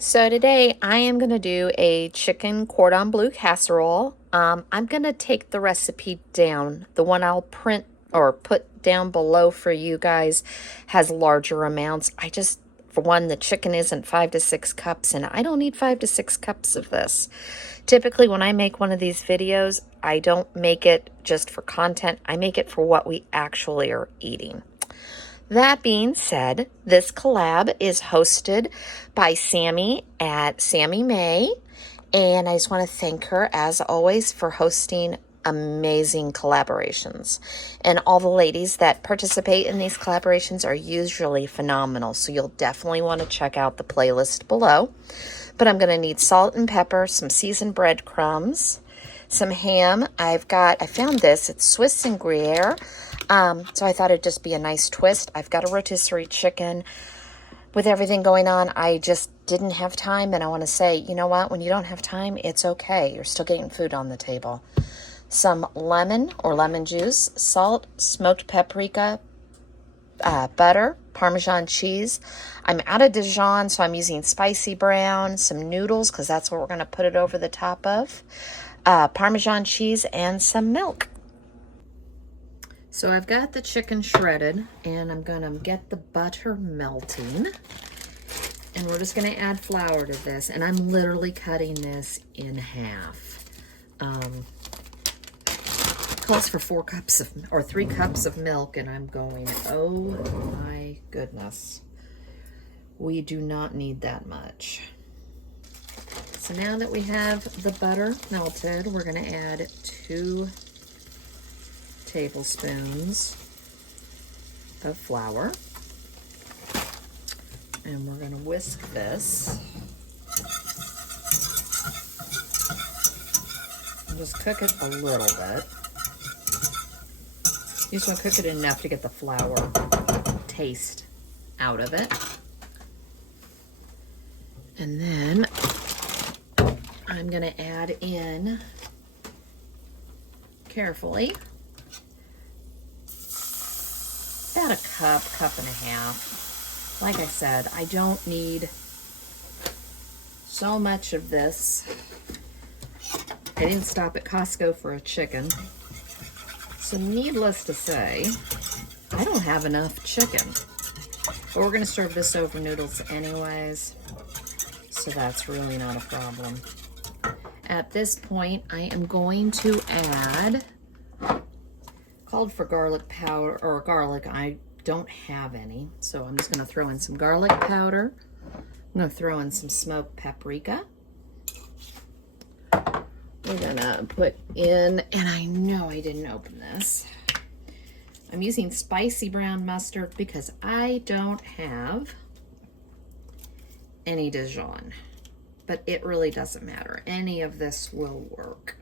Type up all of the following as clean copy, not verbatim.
So today I am going to do a chicken cordon bleu casserole. I'm going to take the recipe down. The one I'll print or put down below for you guys has larger amounts. For one, the chicken isn't 5 to 6 cups, and I don't need 5 to 6 cups of this. Typically, when I make one of these videos, I don't make it just for content. I make it for what we actually are eating. That being said, this collab is hosted by Sammy at Sammy May, and I just want to thank her, as always, for hosting amazing collaborations. And all the ladies that participate in these collaborations are usually phenomenal, so you'll definitely want to check out the playlist below. But I'm going to need salt and pepper, some seasoned breadcrumbs, some ham. I found this, it's Swiss and Gruyere. So I thought it'd just be a nice twist. I've got a rotisserie chicken. With everything going on, I just didn't have time, and I want to say, you know what? When you don't have time, it's okay. You're still getting food on the table. Some lemon or lemon juice, salt, smoked paprika, butter, Parmesan cheese. I'm out of Dijon, so I'm using spicy brown, some noodles, because that's what we're going to put it over the top of, Parmesan cheese, and some milk. So I've got the chicken shredded, and I'm going to get the butter melting. And we're just going to add flour to this, and I'm literally cutting this in half. Calls for 3 cups of milk, and I'm going, oh my goodness. We do not need that much. So now that we have the butter melted, we're going to add 2 tablespoons of flour, and we're going to whisk this and just cook it a little bit. You just want to cook it enough to get the flour taste out of it. And then I'm going to add in, carefully, about a cup and a half. Like I said, I don't need so much of this. I didn't stop at Costco for a chicken. So needless to say, I don't have enough chicken. But we're going to serve this over noodles anyways, so that's really not a problem. At this point, I am going to add, called for garlic powder, or garlic. I don't have any, so I'm just going to throw in some garlic powder. I'm going to throw in some smoked paprika. We're going to put in, and I know I didn't open this, I'm using spicy brown mustard because I don't have any Dijon, but it really doesn't matter. Any of this will work.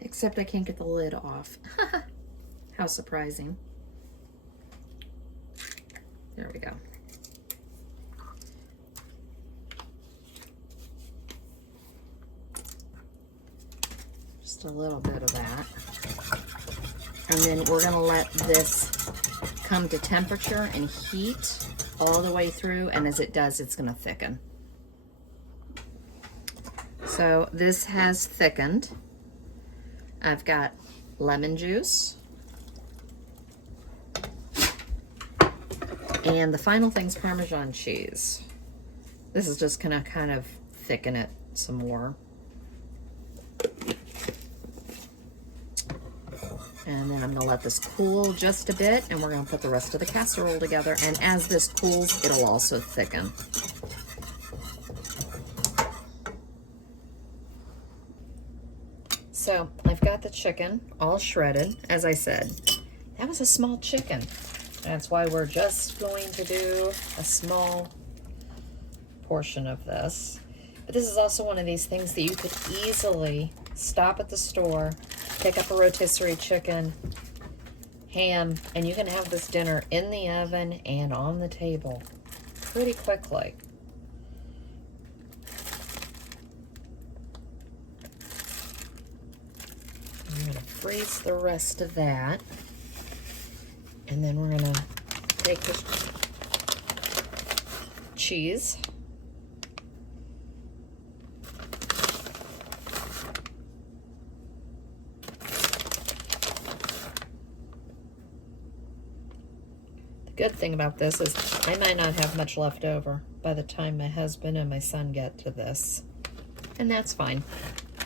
Except I can't get the lid off. How surprising. There we go. Just a little bit of that. And then we're going to let this come to temperature and heat all the way through, and as it does, it's going to thicken. So this has thickened. I've got lemon juice. And the final thing's Parmesan cheese. This is just going to kind of thicken it some more. And then I'm going to let this cool just a bit, and we're going to put the rest of the casserole together. And as this cools, it'll also thicken. So I've got the chicken all shredded. As I said, that was a small chicken. That's why we're just going to do a small portion of this. But this is also one of these things that you could easily stop at the store, pick up a rotisserie chicken, ham, and you can have this dinner in the oven and on the table pretty quickly. I'm going to freeze the rest of that. And then we're going to take this cheese. The good thing about this is I might not have much left over by the time my husband and my son get to this. And that's fine.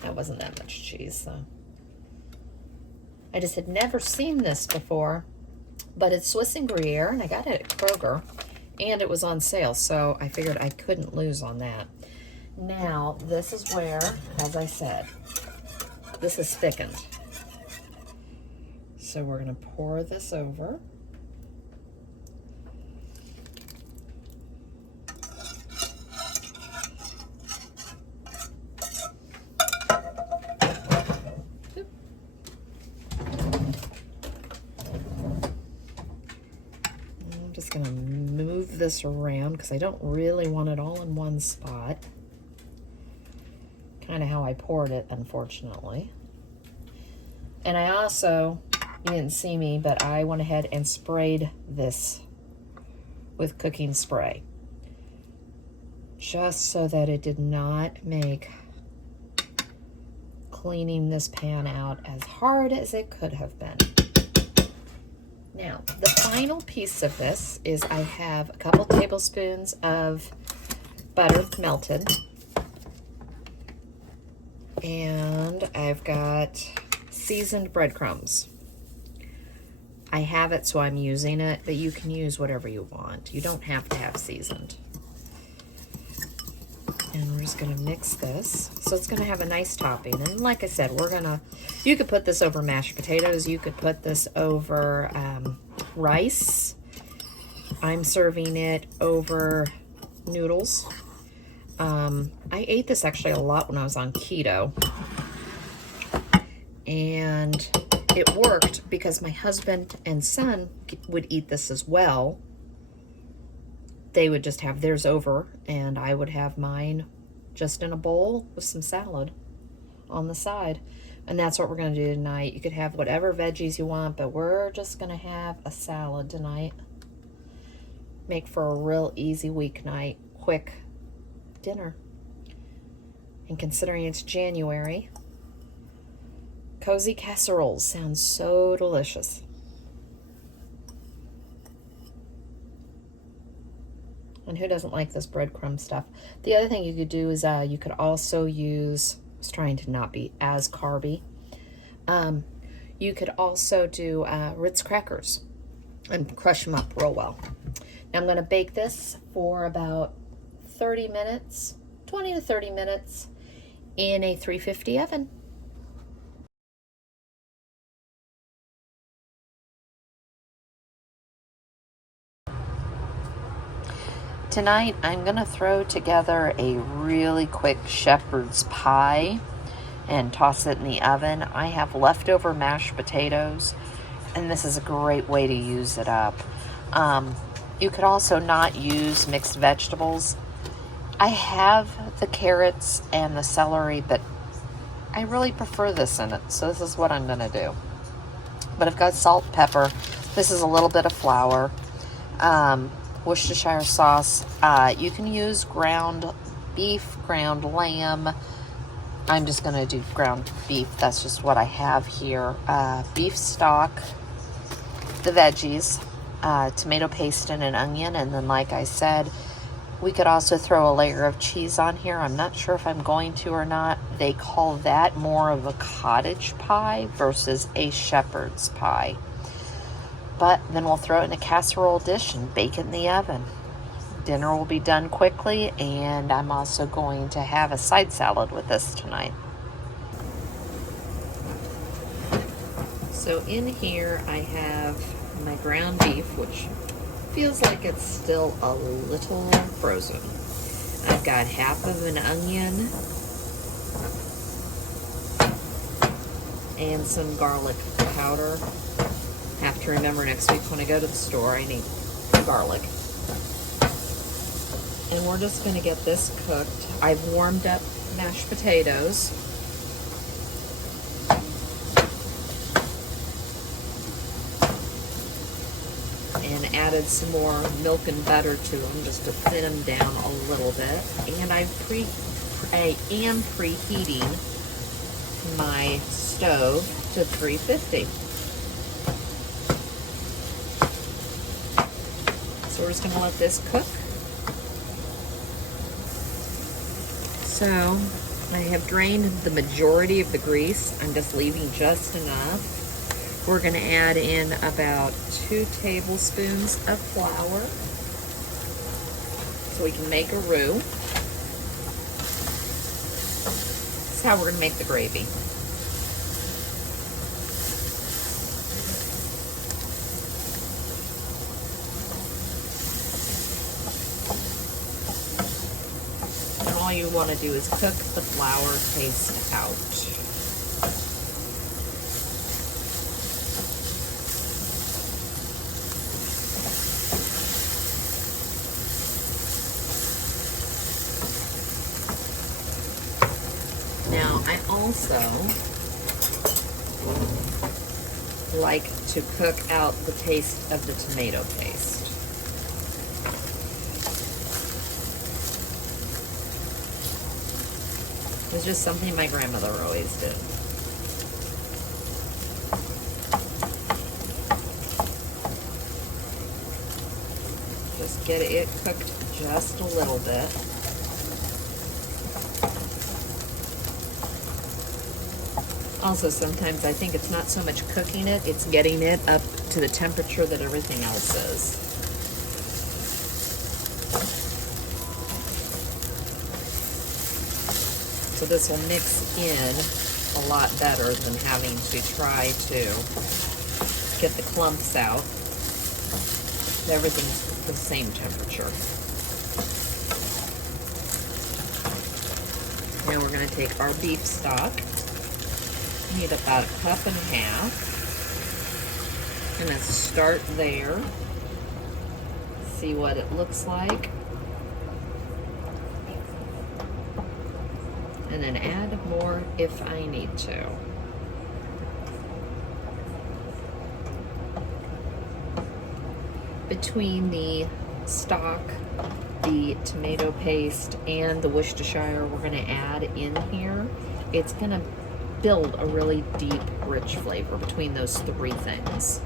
That wasn't that much cheese, so. I just had never seen this before, but it's Swiss and Gruyere, and I got it at Kroger, and it was on sale, so I figured I couldn't lose on that. Now, this is where, as I said, this is thickened. So we're gonna pour this over. Just gonna move this around because I don't really want it all in one spot. Kind of how I poured it, unfortunately. And I also, you didn't see me, but I went ahead and sprayed this with cooking spray. Just so that it did not make cleaning this pan out as hard as it could have been. Now, the final piece of this is I have a couple tablespoons of butter melted. And I've got seasoned breadcrumbs. I have it, so I'm using it, but you can use whatever you want. You don't have to have seasoned. And we're just gonna mix this. So it's gonna have a nice topping. And like I said, you could put this over mashed potatoes. You could put this over rice. I'm serving it over noodles. I ate this actually a lot when I was on keto. And it worked because my husband and son would eat this as well. They would just have theirs over, and I would have mine just in a bowl with some salad on the side. And that's what we're going to do tonight. You could have whatever veggies you want, but we're just going to have a salad tonight. Make for a real easy weeknight, quick dinner. And considering it's January, Cozy Casseroles sounds so delicious. And who doesn't like this breadcrumb stuff? The other thing you could do is you could also use, I was trying to not be as carby. You could also do Ritz crackers and crush them up real well. Now I'm going to bake this for about 30 minutes, 20 to 30 minutes in a 350 oven. Tonight, I'm going to throw together a really quick shepherd's pie and toss it in the oven. I have leftover mashed potatoes, and this is a great way to use it up. You could also not use mixed vegetables. I have the carrots and the celery, but I really prefer this in it, so this is what I'm going to do. But I've got salt, pepper. This is a little bit of flour. Worcestershire sauce. You can use ground beef, ground lamb. I'm just going to do ground beef. That's just what I have here. Beef stock, the veggies, tomato paste and an onion. And then, like I said, we could also throw a layer of cheese on here. I'm not sure if I'm going to or not. They call that more of a cottage pie versus a shepherd's pie. But then we'll throw it in a casserole dish and bake it in the oven. Dinner will be done quickly, and I'm also going to have a side salad with this tonight. So in here I have my ground beef, which feels like it's still a little frozen. I've got half of an onion and some garlic powder. Have to remember next week when I go to the store, I need garlic. And we're just going to get this cooked. I've warmed up mashed potatoes. And and added some more milk and butter to them just to thin them down a little bit. And I am preheating my stove to 350. So we're just going to let this cook. So I have drained the majority of the grease. I'm just leaving just enough. We're going to add in about 2 tablespoons of flour so we can make a roux. That's how we're going to make the gravy. And all you want to do is cook the flour paste out. Now, I also like to cook out the taste of the tomato paste. It's just something my grandmother always did. Just get it cooked just a little bit. Also, sometimes I think it's not so much cooking it, it's getting it up to the temperature that everything else is. So this will mix in a lot better than having to try to get the clumps out. Everything's the same temperature. Now we're going to take our beef stock. Need about 1.5 cups. I'm going to start there. See what it looks like. And then add more if I need to. Between the stock, the tomato paste, and the Worcestershire we're going to add in here, it's going to build a really deep, rich flavor between those 3 things.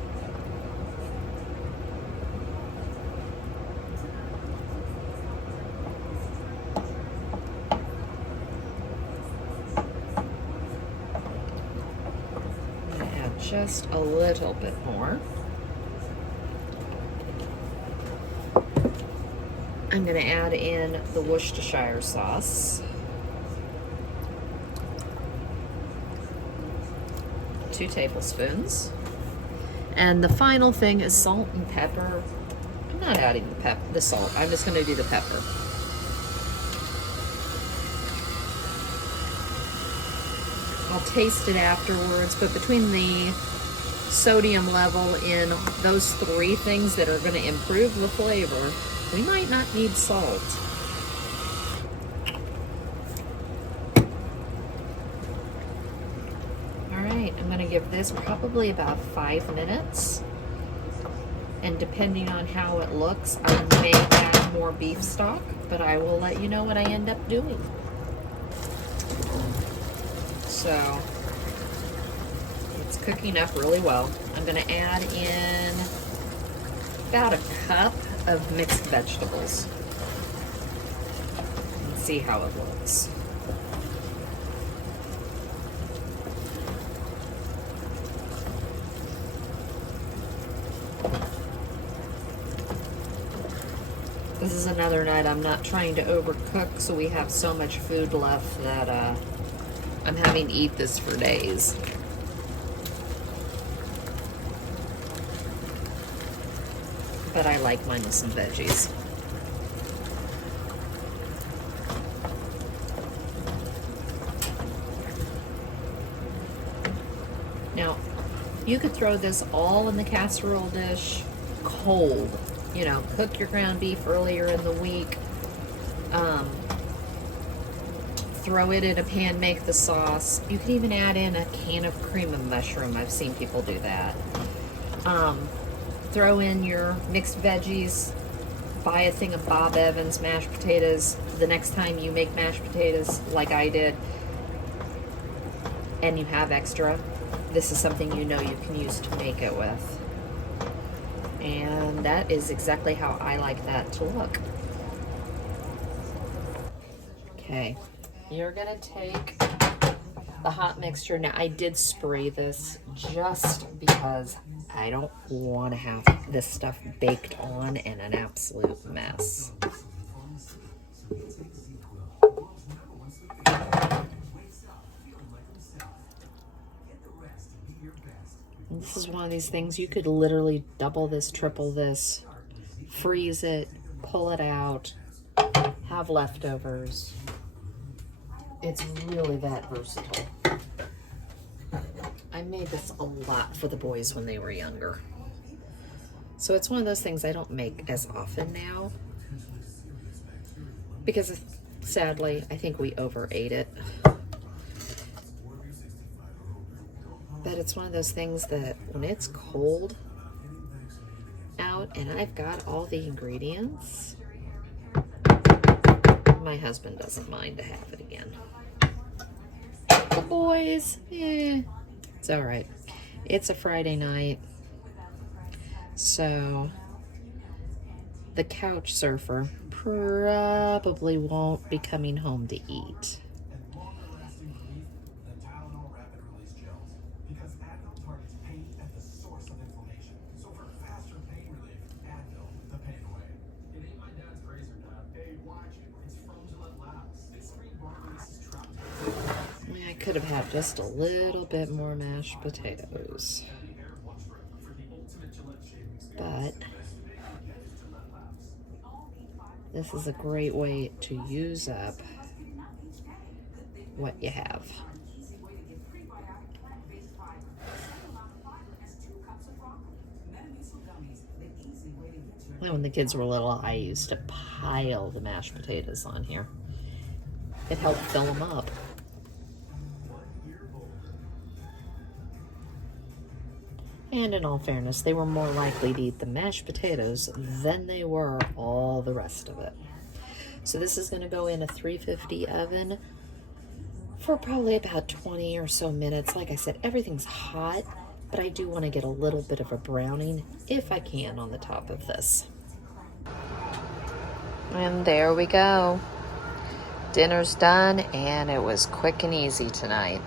I'm going to add just a little bit more. I'm going to add in the Worcestershire sauce. 2 tablespoons. And the final thing is salt and pepper. I'm not adding the salt. I'm just going to do the pepper. I'll taste it afterwards, but between the sodium level in those 3 things that are going to improve the flavor, we might not need salt. I'm going to give this probably about 5 minutes, and depending on how it looks, I may add more beef stock, but I will let you know what I end up doing. So it's cooking up really well. I'm going to add in about 1 cup of mixed vegetables and see how it looks. This is another night I'm not trying to overcook, so we have so much food left that I'm having to eat this for days. But I like mine with some veggies. Now, you could throw this all in the casserole dish cold. You know, cook your ground beef earlier in the week. Throw it in a pan, make the sauce. You could even add in a can of cream of mushroom. I've seen people do that. throw in your mixed veggies, buy a thing of Bob Evans mashed potatoes. The next time you make mashed potatoes like I did and you have extra, this is something you know you can use to make it with. And that is exactly how I like that to look. Okay, you're gonna take the hot mixture. Now I did spray this just because I don't want to have this stuff baked on and an absolute mess. And this is one of these things you could literally double this, triple this, freeze it, pull it out, have leftovers. It's really that versatile. I made this a lot for the boys when they were younger. So it's one of those things I don't make as often now because sadly, I think we overate it. But it's one of those things that when it's cold out and I've got all the ingredients, my husband doesn't mind to have it again. The boys, it's all right. It's a Friday night, so the couch surfer probably won't be coming home to eat. I could have had just a little bit more mashed potatoes, but this is a great way to use up what you have. When the kids were little, I used to pile the mashed potatoes on here. It helped fill them up. And in all fairness, they were more likely to eat the mashed potatoes than they were all the rest of it. So this is going to go in a 350 oven for probably about 20 or so minutes. Like I said, everything's hot, but I do want to get a little bit of a browning, if I can, on the top of this. And there we go. Dinner's done, and it was quick and easy tonight.